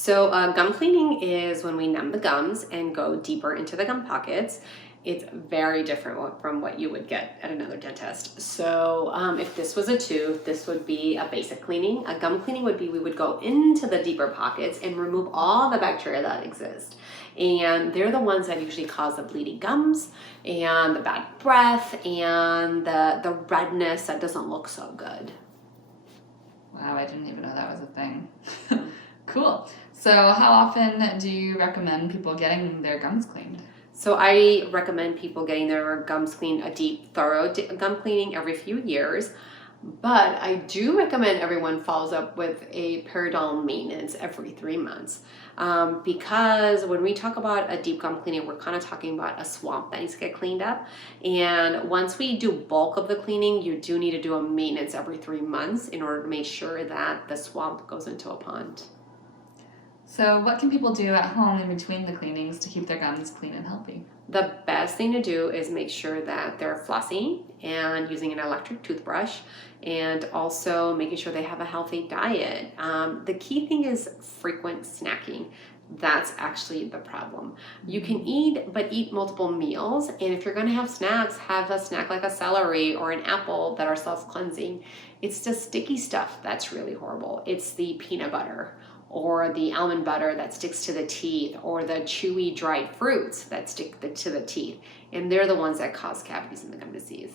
So gum cleaning is when we numb the gums and go deeper into the gum pockets. It's very different from what you would get at another dentist. So if this was a tooth, this would be a basic cleaning. A gum cleaning would be we would go into the deeper pockets and remove all the bacteria that exist. And they're the ones that usually cause the bleeding gums and the bad breath and the redness that doesn't look so good. Wow, I didn't even know that was a thing. Cool. So how often do you recommend people getting their gums cleaned? So I recommend people getting their gums cleaned, a deep, thorough gum cleaning every few years. But I do recommend everyone follows up with a periodontal maintenance every 3 months. Because when we talk about a deep gum cleaning, we're kind of talking about a swamp that needs to get cleaned up. And once we do bulk of the cleaning, you do need to do a maintenance every 3 months in order to make sure that the swamp goes into a pond. So what can people do at home in between the cleanings to keep their gums clean and healthy? The best thing to do is make sure that they're flossing and using an electric toothbrush, and also making sure they have a healthy diet. The key thing is frequent snacking. That's actually the problem. You can eat, but eat multiple meals. And if you're gonna have snacks, have a snack like a celery or an apple that are self-cleansing. It's the sticky stuff that's really horrible. It's the peanut butter or the almond butter that sticks to the teeth, or the chewy dried fruits that stick to the teeth. And they're the ones that cause cavities in the gum disease.